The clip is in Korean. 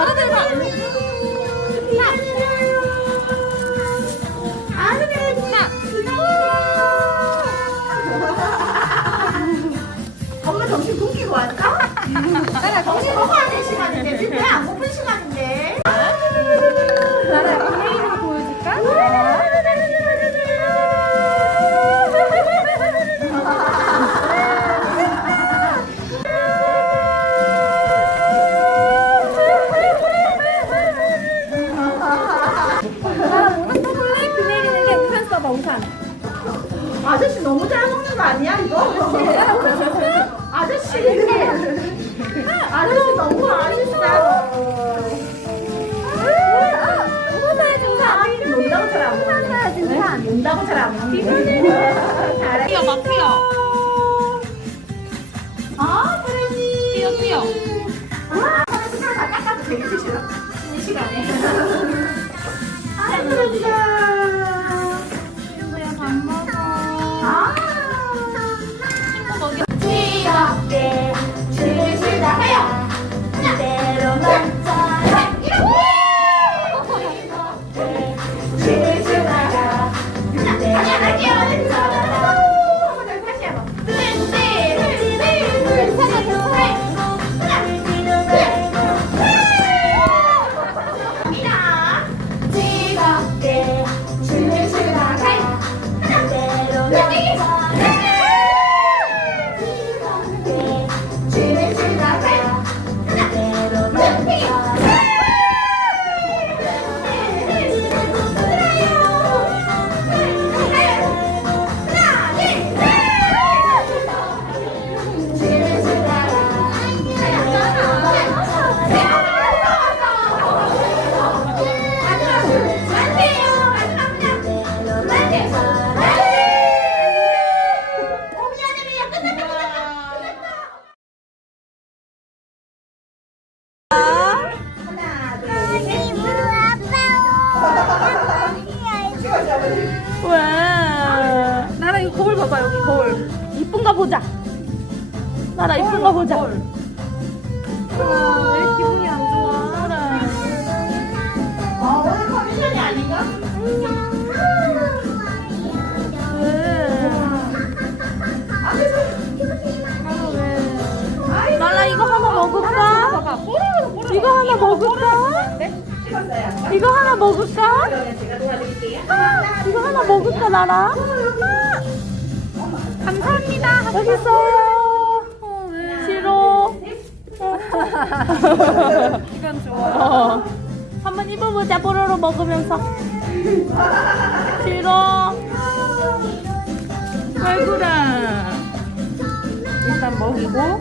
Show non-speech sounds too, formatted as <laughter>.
ただ、ただ、ただ、ただ、ただ、 우산 아저씨 너무 잘 먹는 거 아니야 이거? <laughs> 아저씨 아저씨 너무 맛있어 논다고 잘안 논다고 잘 안 먹네. 잘해 뛰어. 막 뛰어. 아 그러지 뛰어 뛰어 이쁜가 보자. 나라 이쁜가 보자. 아, 왜 기분이 안 좋아. 나라 어, 오늘 컨디션이 아닌가? 왜? 나라 이거 하나 먹을까? 이거 하나 먹을까? 이거 하나 먹을까? 제가 도와드릴게요. 이거 하나 먹을까 나라? 감사합니다. 여기 있어요. 싫어. 이건 좋아. 한번 입어보자 뽀로로 먹으면서. 싫어. 왜 그래? 일단 먹이고.